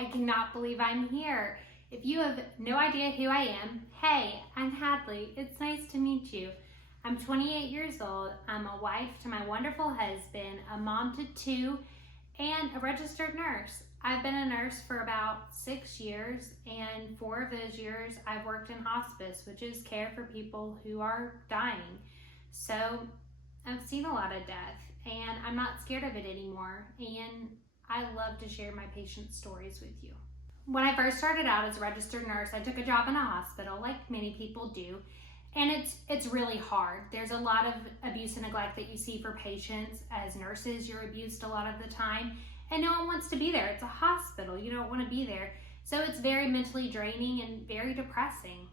I cannot believe I'm here. If you have no idea who I am, hey, I'm Hadley. It's nice to meet you. I'm 28 years old. I'm a wife to my wonderful husband, a mom to 2, and a registered nurse. I've been a nurse for about 6 years, and 4 of those years I've worked in hospice, which is care for people who are dying. So I've seen a lot of death, and I'm not scared of it anymore, and I love to share my patients' stories with you. When I first started out as a registered nurse, I took a job in a hospital, like many people do, and it's really hard. There's a lot of abuse and neglect that you see for patients. As nurses, you're abused a lot of the time, and no one wants to be there. It's a hospital. You don't want to be there. So it's very mentally draining and very depressing.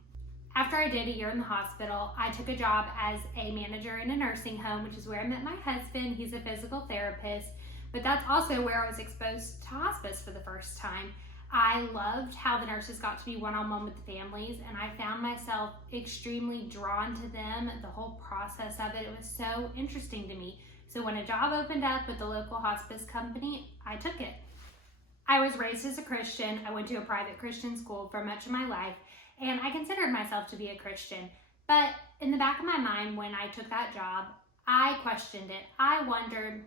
After I did a year in the hospital, I took a job as a manager in a nursing home, which is where I met my husband. He's a physical therapist, but that's also where I was exposed to hospice for the first time. I loved how the nurses got to be one-on-one with the families, and I found myself extremely drawn to them, the whole process of it. It was so interesting to me. So when a job opened up with the local hospice company, I took it. I was raised as a Christian. I went to a private Christian school for much of my life, and I considered myself to be a Christian. But in the back of my mind, when I took that job, I questioned it. I wondered,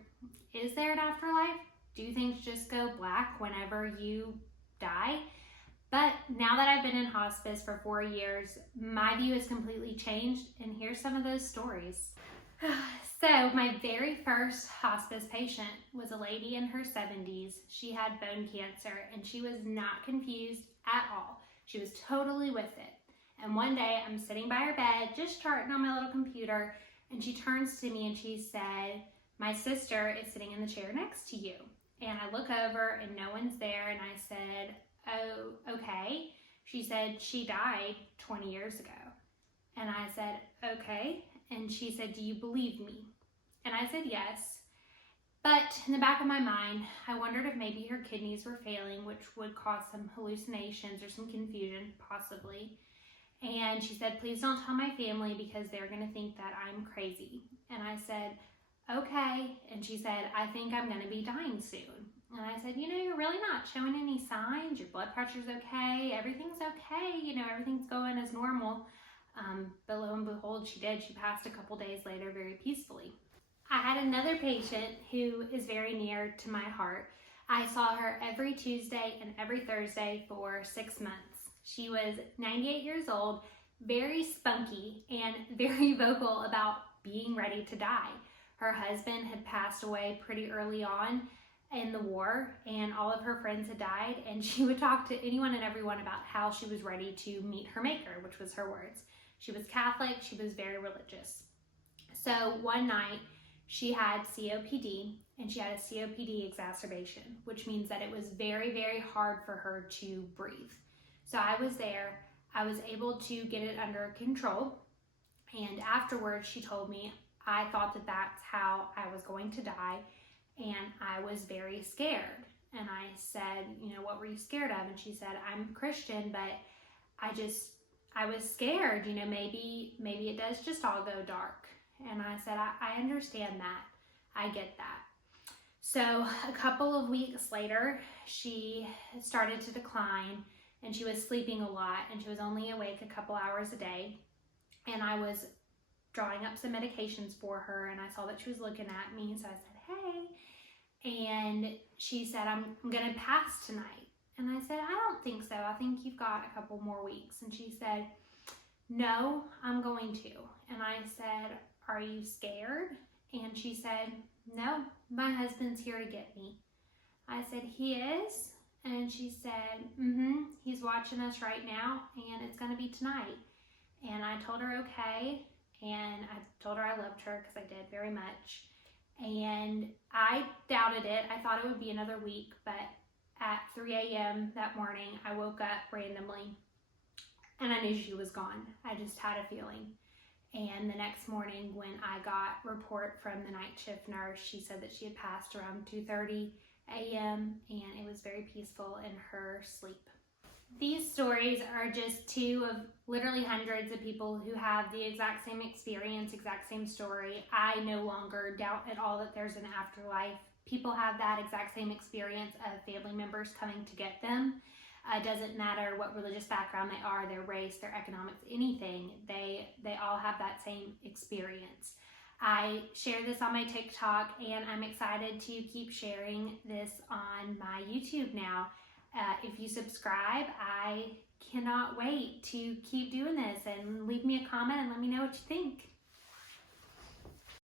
is there an afterlife? Do things just go black whenever you die? But now that I've been in hospice for 4 years, my view has completely changed, and here's some of those stories. So my very first hospice patient was a lady in her 70s. She had bone cancer, and she was not confused at all. She was totally with it. And one day I'm sitting by her bed, just charting on my little computer, and she turns to me and she said, "My sister is sitting in the chair next to you." And I look over and no one's there, and I said, "Oh, okay." She said, "She died 20 years ago." And I said, "Okay." And she said, "Do you believe me?" And I said, "Yes." But in the back of my mind, I wondered if maybe her kidneys were failing, which would cause some hallucinations or some confusion, possibly. And she said, "Please don't tell my family because they're going to think that I'm crazy." And I said, "Okay." And she said, "I think I'm going to be dying soon." And I said, "You're really not showing any signs. Your blood pressure's okay. Everything's okay. Everything's going as normal." But lo and behold, she did. She passed a couple days later very peacefully. I had another patient who is very near to my heart. I saw her every Tuesday and every Thursday for 6 months. She was 98 years old, very spunky, and very vocal about being ready to die. Her husband had passed away pretty early on in the war, and all of her friends had died, and she would talk to anyone and everyone about how she was ready to meet her maker, which was her words. She was Catholic. She was very religious. So one night she had COPD, and she had a COPD exacerbation, which means that it was very, very hard for her to breathe. So I was there. I was able to get it under control, and afterwards she told me, "I thought that that's how I was going to die, and I was very scared." And I said, "What were you scared of?" And she said, "I'm Christian, but I was scared, maybe it does just all go dark." And I said, I understand that. I get that. So a couple of weeks later, she started to decline, and she was sleeping a lot, and she was only awake a couple hours a day. And I was drawing up some medications for her, and I saw that she was looking at me, so I said, "Hey." And she said, I'm gonna pass tonight." And I said, "I don't think so. I think you've got a couple more weeks." And she said, "No, I'm going to." And I said, "Are you scared?" And she said, "No, my husband's here to get me." I said, "He is?" And she said, "He's watching us right now, and it's gonna be tonight." And I told her okay, and I told her I loved her, because I did very much. And I doubted it. I thought it would be another week, but at 3 a.m. that morning, I woke up randomly, and I knew she was gone. I just had a feeling. And the next morning, when I got report from the night shift nurse, she said that she had passed around 2:30 a.m. and it was very peaceful in her sleep. These stories are just 2 of literally hundreds of people who have the exact same experience, exact same story. I no longer doubt at all that there's an afterlife. people have that exact same experience of family members coming to get them. Doesn't matter what religious background they are, their race, their economics, anything. They all have that same experience. I share this on my TikTok, and I'm excited to keep sharing this on my YouTube now. If you subscribe, I cannot wait to keep doing this, and leave me a comment and let me know what you think.